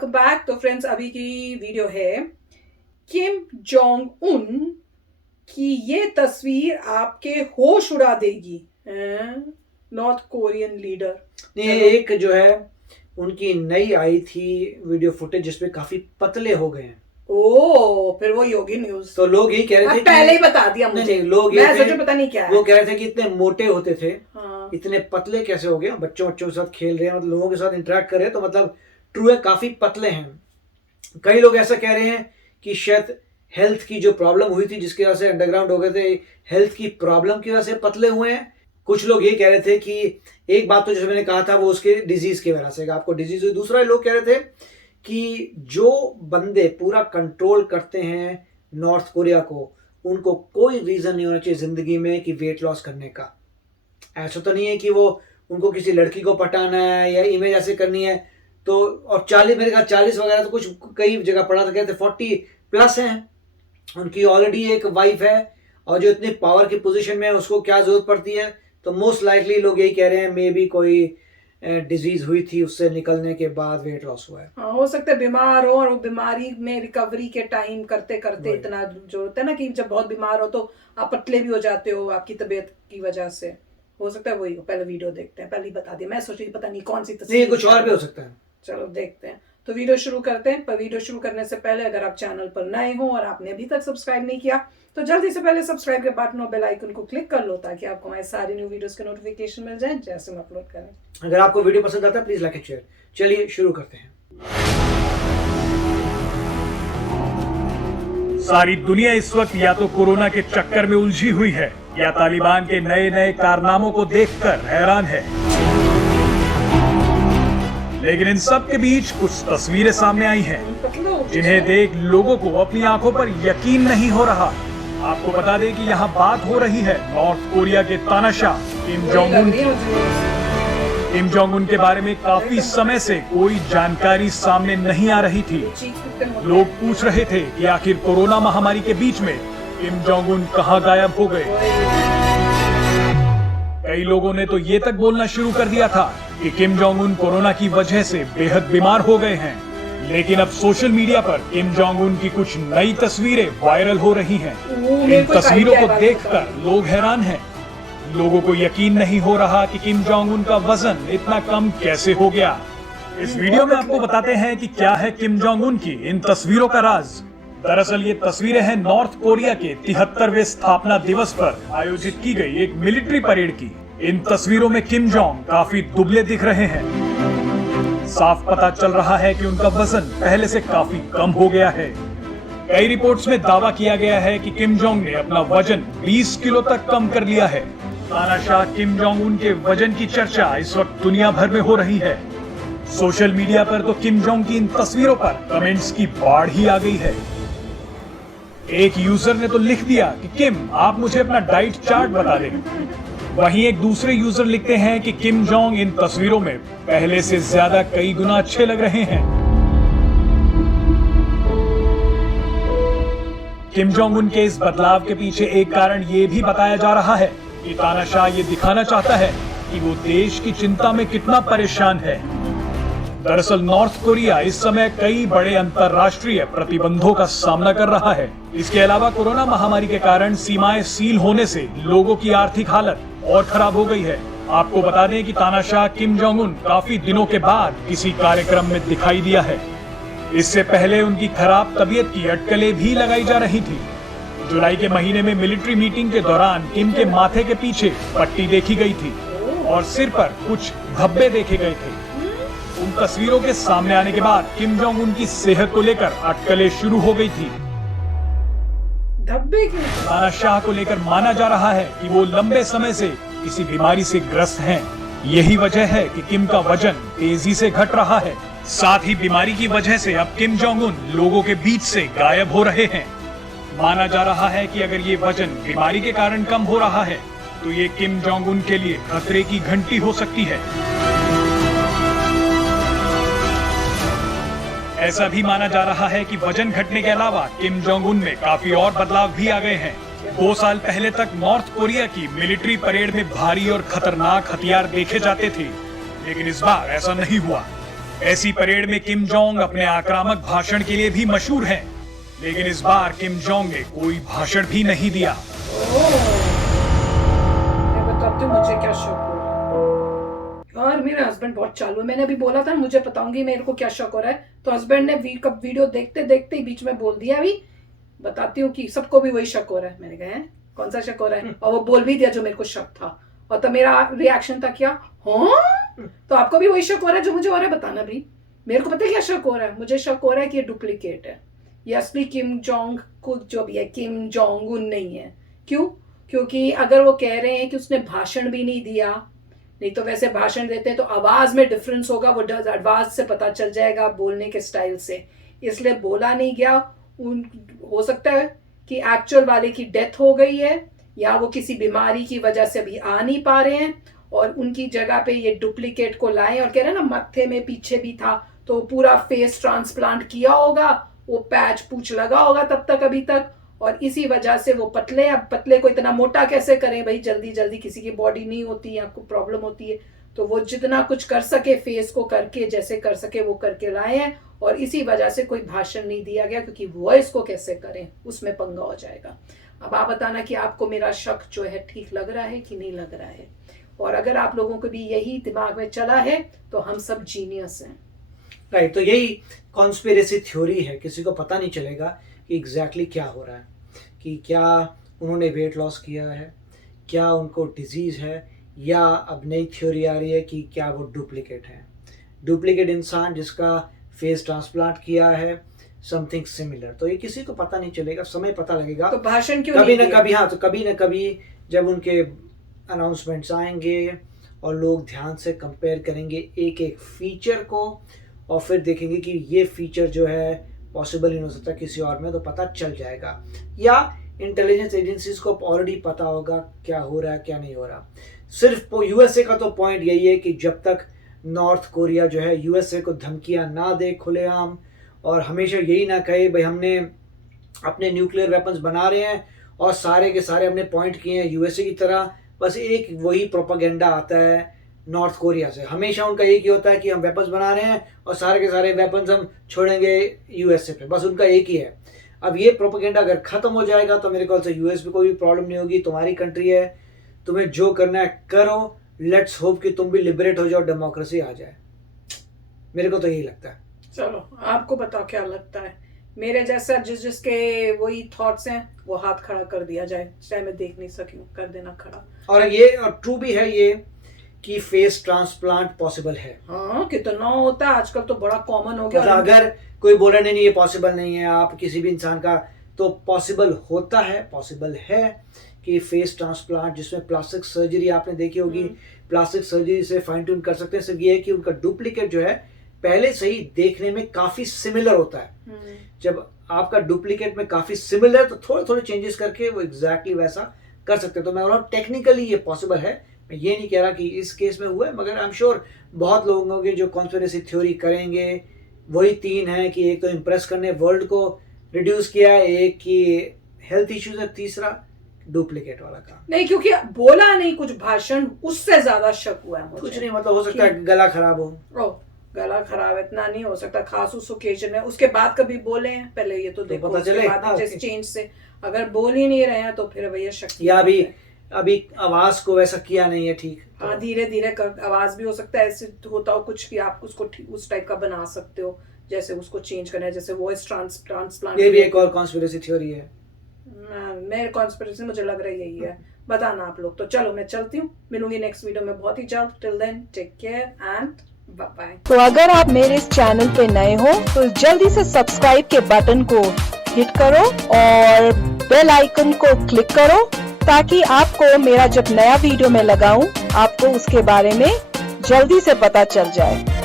Welcome back. तो friends, अभी की वीडियो है किम जोंग उन की ये तस्वीर आपके होश उड़ा देगी। नॉर्थ कोरियन लीडर नहीं, एक जो है उनकी नई आई थी वीडियो फुटेज जिसमें काफी पतले हो गए हैं। फिर वो योगी न्यूज तो लोग यही कह रहे थे पहले ही बता दिया मुझे। नहीं, लोग मैं सोचा पता नहीं क्या है। वो कह रहे थे कि इतने मोटे होते थे, हाँ। इतने पतले कैसे हो गए। बच्चों के साथ खेल रहे हैं, मतलब लोगों के साथ इंटरेक्ट कर रहे हैं, तो मतलब ट्रू है काफी पतले हैं। कई लोग ऐसा कह रहे हैं कि शायद हेल्थ की जो प्रॉब्लम हुई थी जिसकी वजह से अंडरग्राउंड हो गए थे, हेल्थ की प्रॉब्लम की वजह से पतले हुए हैं। कुछ लोग ये कह रहे थे कि एक बात तो जैसे मैंने कहा था वो उसके डिजीज की वजह से, आपको डिजीज हुई। दूसरा लोग कह रहे थे कि जो बंदे पूरा कंट्रोल करते हैं नॉर्थ कोरिया को, उनको कोई रीजन नहीं होना चाहिए जिंदगी में कि वेट लॉस करने का। ऐसा तो नहीं है कि वो उनको किसी लड़की को पटाना है या इमेज ऐसे करनी है। तो और 40, मेरे ख्याल 40 वगैरह, तो कुछ कई जगह पढ़ा था, कहते 40+ हैं, उनकी ऑलरेडी एक वाइफ है, और जो इतनी पावर की पोजीशन में है उसको क्या जरूरत पड़ती है। तो मोस्ट लाइकली लोग यही कह रहे हैं मे बी कोई डिजीज हुई थी, उससे निकलने के बाद वेट लॉस हुआ है। हो सकता है बीमार हो, और वो बीमारी में रिकवरी के टाइम करते करते इतना जो होता है ना कि जब बहुत बीमार हो तो आप पतले भी हो जाते हो आपकी तबीयत की वजह से। हो सकता है वही हो। पहले वीडियो देखते हैं, पहले ही बता दिया। मैं सोची पता नहीं कौन सी तस्वीर, नहीं कुछ और भी हो सकता है। चलो देखते हैं। तो वीडियो शुरू करते हैं। पर वीडियो शुरू करने से पहले अगर आप चैनल पर नए हो और आपने अभी तक सब्सक्राइब नहीं किया तो जल्दी से पहले सब्सक्राइब के बटन और बेल आइकन को क्लिक कर लो, ताकि आपको हमारे सारी न्यू वीडियोस के नोटिफिकेशन मिल जाए जैसे हम अपलोड करें। अगर आपको वीडियो पसंद आता है प्लीज लाइक एंड शेयर। चलिए शुरू करते हैं। सारी दुनिया इस वक्त या तो कोरोना के चक्कर में उलझी हुई है या तालिबान के नए नए कारनामों को देखकर हैरान है। लेकिन इन सब के बीच कुछ तस्वीरें सामने आई हैं जिन्हें देख लोगों को अपनी आंखों पर यकीन नहीं हो रहा। आपको बता दें कि यहाँ बात हो रही है नॉर्थ कोरिया के तानाशाह किम जोंग उन की। किम जोंग उन के बारे में काफी समय से कोई जानकारी सामने नहीं आ रही थी। लोग पूछ रहे थे कि आखिर कोरोना महामारी के बीच में किम जोंग उन कहां गायब हो गए। कई लोगों ने तो ये तक बोलना शुरू कर दिया था कि किम जोंग उन कोरोना की वजह से बेहद बीमार हो गए हैं। लेकिन अब सोशल मीडिया पर किम जोंग उन की कुछ नई तस्वीरें वायरल हो रही हैं। इन तस्वीरों को देखकर लोग हैरान हैं। लोगों को यकीन नहीं हो रहा कि किम जोंग उन का वजन इतना कम कैसे हो गया। इस वीडियो में आपको बताते हैं कि क्या है किम जोंग उन की इन तस्वीरों का राज। दरअसल ये तस्वीरें हैं नॉर्थ कोरिया के 73वें स्थापना दिवस पर आयोजित की गई एक मिलिट्री परेड की। इन तस्वीरों में किम जोंग काफी दुबले दिख रहे हैं। साफ पता चल रहा है कि उनका वजन पहले से काफी कम हो गया है। कई रिपोर्ट्स में दावा किया गया है कि किम जोंग ने अपना वजन 20 किलो तक कम कर लिया है। तानाशाह किम जोंग उन के वजन की चर्चा इस वक्त दुनिया भर में हो रही है। सोशल मीडिया पर तो किम जोंग की इन तस्वीरों पर कमेंट्स की बाढ़ ही आ गई है। एक यूजर ने तो लिख दिया कि किम आप मुझे अपना डाइट चार्ट बता दें। वहीं एक दूसरे यूजर लिखते हैं कि किम जोंग इन तस्वीरों में पहले से ज्यादा कई गुना अच्छे लग रहे हैं। किम जोंग उन के इस बदलाव के पीछे एक कारण ये भी बताया जा रहा है कि तानाशाह ये दिखाना चाहता है कि वो देश की चिंता में कितना परेशान है। दरअसल नॉर्थ कोरिया इस समय कई बड़े अंतरराष्ट्रीय प्रतिबंधों का सामना कर रहा है। इसके अलावा कोरोना महामारी के कारण सीमाएं सील होने से लोगों की आर्थिक हालत और खराब हो गई है। आपको बता दें कि तानाशाह किम जोंग उन काफी दिनों के बाद किसी कार्यक्रम में दिखाई दिया है। इससे पहले उनकी खराब तबीयत की अटकलें भी लगाई जा रही थी। जुलाई के महीने में मिलिट्री मीटिंग के दौरान किम के माथे के पीछे पट्टी देखी गई थी और सिर पर कुछ धब्बे देखे गए थे। उन तस्वीरों के सामने आने के बाद किम जोंग उन की सेहत को लेकर अटकलें शुरू हो गई थी। धब्बे क्यों? तानाशाह को लेकर माना जा रहा है कि वो लंबे समय से किसी बीमारी से ग्रस्त हैं। यही वजह है कि किम का वजन तेजी से घट रहा है। साथ ही बीमारी की वजह से अब किम जोंग उन लोगों के बीच से गायब हो रहे हैं। माना जा रहा है कि अगर ये वजन बीमारी के कारण कम हो रहा है तो ये किम जोंग उन के लिए खतरे की घंटी हो सकती है। ऐसा भी माना जा रहा है कि वजन घटने के अलावा किम जोंग उन में काफी और बदलाव भी आ गए हैं। 2 साल पहले तक नॉर्थ कोरिया की मिलिट्री परेड में भारी और खतरनाक हथियार देखे जाते थे, लेकिन इस बार ऐसा नहीं हुआ। ऐसी परेड में किम जोंग अपने आक्रामक भाषण के लिए भी मशहूर हैं, लेकिन इस बार किम जोंग ने कोई भाषण भी नहीं दिया। मैं बताती हूँ मुझे क्या शक हो रहा है। और मेरा हस्बैंड बहुत चालू है, मैंने अभी बोला था मुझे बताऊंगी मेरे को क्या शक हो रहा है, तो हस्बैंड ने वीडियो देखते देखते ही बीच में बोल दिया। अभी बताती हूँ कि सबको भी वही शक हो रहा है। मैंने कहा कौन सा शक हो रहा है, और वो बोल भी दिया जो मेरे को शक था। और तो मेरा रिएक्शन था क्या, हाँ तो आपको भी वही शक हो रहा है जो मुझे हो रहा है, बताना भी। मेरे को पता है क्या शक हो रहा है, मुझे शक हो रहा है कि ये डुप्लीकेट है, ये असली किम जोंग को जो भी है किम जोंग उन नहीं है। क्यों? क्योंकि अगर वो कह रहे हैं कि उसने भाषण भी नहीं दिया, नहीं तो वैसे भाषण देते हैं तो आवाज में डिफरेंस होगा, वो आवाज से पता चल जाएगा बोलने के स्टाइल से, इसलिए बोला नहीं गया। हो सकता है कि एक्चुअल वाले की डेथ हो गई है, या वो किसी बीमारी की वजह से अभी आ नहीं पा रहे हैं और उनकी जगह पे ये डुप्लीकेट को लाए। और कह रहे हैं ना मत्थे में पीछे भी था, तो पूरा फेस ट्रांसप्लांट किया होगा, वो पैच पूछ लगा होगा तब तक अभी तक, और इसी वजह से वो पतले। अब पतले को इतना मोटा कैसे करें भाई, जल्दी जल्दी किसी की बॉडी नहीं होती या कोई प्रॉब्लम होती है, तो वो जितना कुछ कर सके फेस को करके जैसे कर सके वो करके लाए हैं। और इसी वजह से कोई भाषण नहीं दिया गया, क्योंकि वॉइस को कैसे करें उसमें पंगा हो जाएगा। अब आप बताना कि आपको मेरा शक जो है ठीक लग रहा है कि नहीं लग रहा है, और अगर आप लोगों को भी यही दिमाग में चला है तो हम सब जीनियस हैं। राइट, तो यही कॉन्स्पिरेसी थ्योरी है, किसी को पता नहीं चलेगा कि एग्जैक्टली क्या हो रहा है, कि क्या उन्होंने वेट लॉस किया है, क्या उनको डिजीज़ है, या अब नई थ्योरी आ रही है कि क्या वो डुप्लीकेट है, डुप्लीकेट इंसान जिसका फेस ट्रांसप्लांट किया है, समथिंग सिमिलर। तो ये किसी को पता नहीं चलेगा, समय पता लगेगा। तो भाषण क्यों कभी नहीं ना कभी, हाँ, तो कभी ना कभी जब उनके अनाउंसमेंट्स आएंगे और लोग ध्यान से कंपेयर करेंगे एक एक फीचर को, और फिर देखेंगे कि ये फीचर जो है पॉसिबल ही नहीं हो सकता किसी और में, तो पता चल जाएगा। या इंटेलिजेंस एजेंसीज को ऑलरेडी पता होगा क्या हो रहा है क्या नहीं हो रहा। सिर्फ यूएसए का तो पॉइंट यही है कि जब तक नॉर्थ कोरिया जो है यूएसए को धमकियां ना दे खुलेआम, और हमेशा यही ना कहे भाई हमने अपने न्यूक्लियर वेपन्स बना रहे हैं और सारे के सारे हमने पॉइंट किए हैं यूएसए की तरह, बस एक वही प्रोपागेंडा आता है नॉर्थ कोरिया से। हमेशा उनका एक ही होता है कि हम वेपन्स बना रहे हैं और सारे के सारे वेपन्स हम छोड़ेंगे यूएसए पे, बस उनका एक ही है। अब ये प्रोपागेंडा अगर खत्म हो जाएगा तो मेरे ख्याल से यूएस में कोई भी प्रॉब्लम नहीं होगी। तुम्हारी कंट्री है, तुम्हें जो करना है करो, लेट्स होप कि तुम भी लिबरेट हो जाओ, डेमोक्रेसी आ जाए। मेरे को तो यही लगता है। चलो आपको बताओ क्या लगता है। मेरे जैसा जिसके वही थॉट्स हैं वो हाथ खड़ा कर दिया जाए, चाहे मैं देख नहीं सकी कर देना खड़ा। और ये और ट्रू भी है ये कि फेस ट्रांसप्लांट पॉसिबल है। हाँ कितना होता है आजकल, तो बड़ा कॉमन हो गया। मतलब अगर कोई बोले नहीं ये पॉसिबल नहीं है आप किसी भी इंसान का, तो पॉसिबल होता है, पॉसिबल है कि फेस ट्रांसप्लांट जिसमें प्लास्टिक सर्जरी आपने देखी होगी, प्लास्टिक सर्जरी से फाइन ट्यून कर सकते हैं। सिर्फ ये है कि उनका डुप्लीकेट जो है पहले से ही देखने में काफी सिमिलर होता है। जब आपका डुप्लीकेट में काफी सिमिलर, तो थोड़े थोड़े चेंजेस करके वो एग्जैक्टली वैसा कर सकते हैं। तो मैं बोल रहा हूँ टेक्निकली ये पॉसिबल है। मैं ये नहीं कह रहा कि इस केस में हुआ है, मगर आई एम श्योर बहुत लोग होंगे जो कॉन्स्पिरेसी थ्योरी करेंगे। वही तीन है कि एक तो इम्प्रेस करने वर्ल्ड को रिड्यूस किया है, एक की हेल्थ इश्यूज है, तीसरा डुप्लीकेट वाला काम नहीं, क्योंकि बोला नहीं कुछ भाषण, उससे ज्यादा शक हुआ है मुझे। कुछ नहीं, मतलब हो सकता है गला खराब हो। ओ गला खराब इतना नहीं हो सकता, खास उस ओकेजन में। उसके बाद कभी बोले हैं पहले ये तो देखो, पता चले। उसके बाद जैसे चेंज से अगर बोल ही नहीं रहे हैं तो फिर भैया शक। या अभी आवाज को वैसा किया नहीं है ठीक। हाँ धीरे धीरे आवाज भी हो सकता है ऐसे होता हो कुछ कि आप उसको उस टाइप का बना सकते हो, जैसे उसको चेंज करना है, जैसे वॉइस ट्रांसप्लांट। ये भी एक और कॉन्स्पिरेसी थ्योरी है। मेरे कॉन्स्पिरेसी मुझे लग रहा है यही है, बताना आप लोग। तो चलो मैं चलती हूँ, मिलूंगी नेक्स्ट वीडियो में बहुत ही जल्द। Till then take care and bye bye. तो अगर आप मेरे इस चैनल पे नए हो तो जल्दी से सब्सक्राइब के बटन को हिट करो और बेल आइकन को क्लिक करो, ताकि आपको मेरा जब नया वीडियो मैं लगाऊं आपको उसके बारे में जल्दी से पता चल जाए।